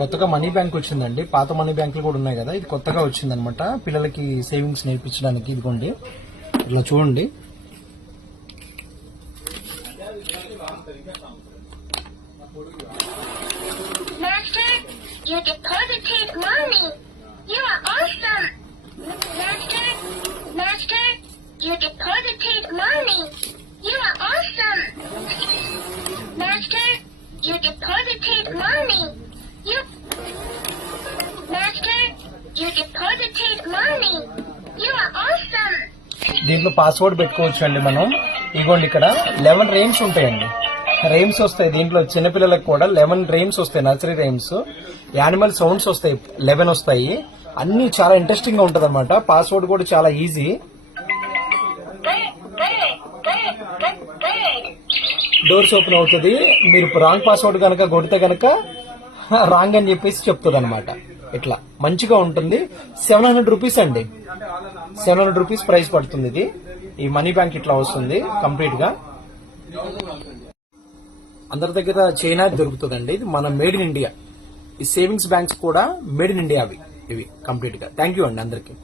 కొత్తగా money bank వచ్చిందండి. పాత మనీ బ్యాంకులు కూడా ఉన్నాయి కదా, ఇది కొత్తగా వచ్చిందనమాట. పిల్లలకి సేవింగ్స్ నేర్పించడానికి. ఇదిగోండి ఇట్లా చూడండి. Master, you deposited money. You are awesome. Master, you deposited money. You are awesome. Master, you deposited money. Master, you deposited money. You are awesome. దీంట్లో పాస్వర్డ్ పెట్టుకోవచ్చు అండి మనం. ఇదిగోండి ఇక్కడ 11 రైమ్స్ ఉంటాయండి. రైమ్స్ వస్తాయి దీంట్లో. చిన్నపిల్లలకు కూడా 11 రైమ్స్ వస్తాయి, నర్సరీ రైమ్స్. యానిమల్ సౌండ్స్ వస్తాయి, 11 వస్తాయి. అన్ని చాలా ఇంట్రెస్టింగ్ గా ఉంటది అనమాట. పాస్వర్డ్ కూడా చాలా ఈజీ. డోర్స్ ఓపెన్ అవుతుంది. మీరు రాంగ్ పాస్వర్డ్ కనుక కొడితే కనుక రాంగ్ అని చెప్పేసి చెప్తుంది అనమాట. ఇట్లా మంచిగా ఉంటుంది. 700 రూపీస్ అండి. 700 రూపీస్ ప్రైస్ పడుతుంది ఇది. ఈ మనీ బ్యాంక్ ఇట్లా వస్తుంది కంప్లీట్ గా. అందరి దగ్గర చైనా దొరుకుతుందండి. ఇది మన మేడ్ ఇన్ ఇండియా. ఈ సేవింగ్స్ బ్యాంక్స్ కూడా మేడ్ ఇన్ ఇండియా ఇవి కంప్లీట్ గా. థ్యాంక్ యూ అండి అందరికి.